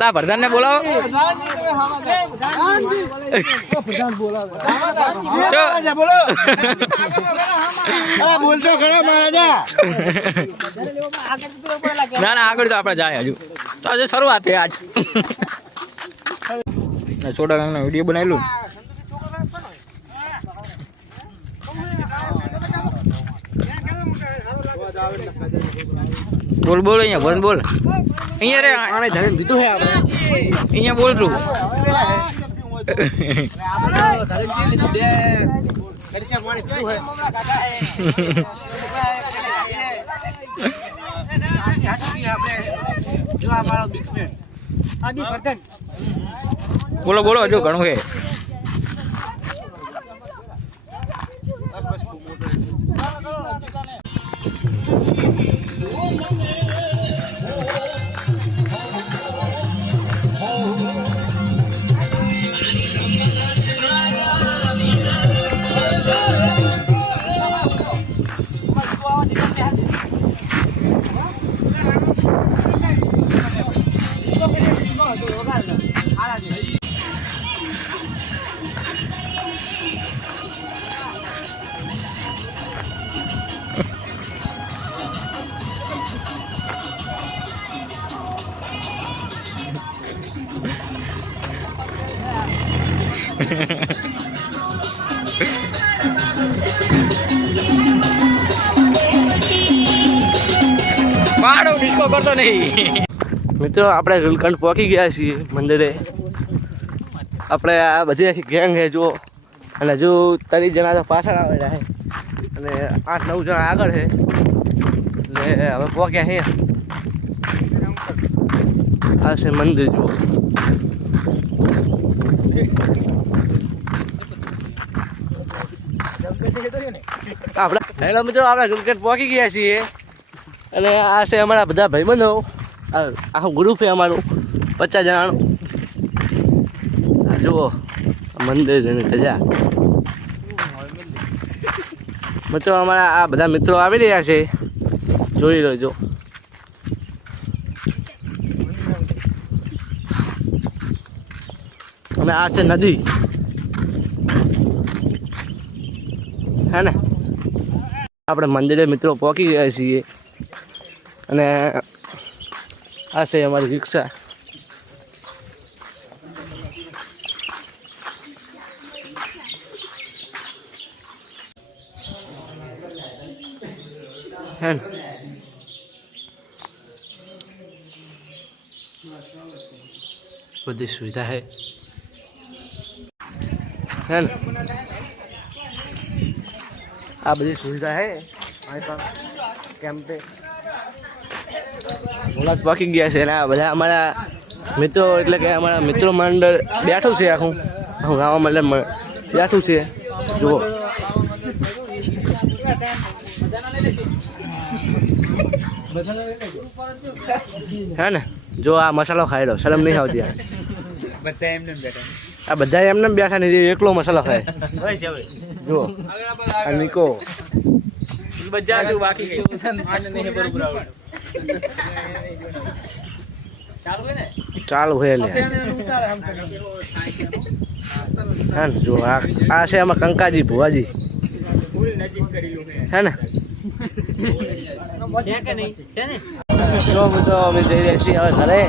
લા પ્રધાન ને બોલાવો બોલતો ખરા મહારાજા. ના ના આગળ તો આપણે જાય હજુ. તો હજુ શરૂઆત છે આજ. છોટા ગામનો વીડિયો બનાવેલું. બોલ બોલ અહીંયા બોલ બોલ. અહીંયા રે આને ધણીને પીધું હે આપણે. અહીંયા બોલ તું. બોલો બોલો હજુ ઘણું છે. પાડો ડિસ્કો કરતો નહીં. મિત્રો, આપણે રીલકંઠ પહોંચી ગયા છીએ મંદિરે. આપણે આ બધી આખી ગેંગ છે જુઓ. અને હજુ ત્રીસ જણા તો પાછળ આવેલા છે અને આઠ નવ જણા આગળ છે એટલે હવે પહોંચ્યા છે આ છે મંદિર, જુઓ. આપણે હેલો મિત્રો આપણે ક્રિકેટ પહોંચી ગયા છીએ. અને આ છે અમારા બધા ભાઈબંધો. આખું ગ્રુપ છે અમારું. પચાસ જણાનું. જુઓ. મંદિર અને ધજા મિત્રો, અમારા આ બધા મિત્રો આવી રહ્યા છે. જોઈ લેજો. અને આ છે નદી. હે ને? આપણે મંદિરે મિત્રો પહોંચી ગયા છીએ. અને આ છે અમારી રિક્ષા. હે ને? બધી સુવિધા છે હે ને? આ બધી સુવિધા છે મારી પાસે મુલાક પાકી ગયા છે અને આ બધા અમારા મિત્રો એટલે કે અમારા મિત્રો મંડળ બેઠું છે આખું. આખું ગામ મતલબ બેઠું છે. જુઓ. હે ને? જો આ મસાલો ખાઈ લો શરમ નહીં આવતી આ. બધા એમને બેઠા. આ બધા એમને બેઠા નહીં એકલો મસાલો ખાય. જુઓ આ નિકો. બજા જો બાકી છે. આને નહીં બરોબર આવડે ચાલુ હે લે. હા ને જો આ આ છે આમાં કંકાજી ભુવાજી. હે ને? જો મિત્રો અમે જઈ રહ્યા છીએ હવે ઘરે.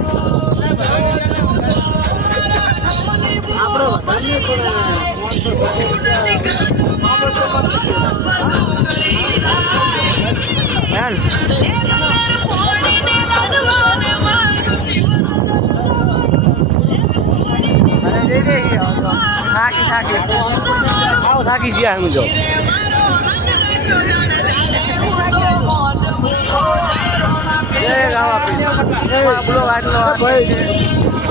થાકી થાકી આવો થાકી ગયા હું જો એ ગાવા પી બોલો આટલો ભાઈ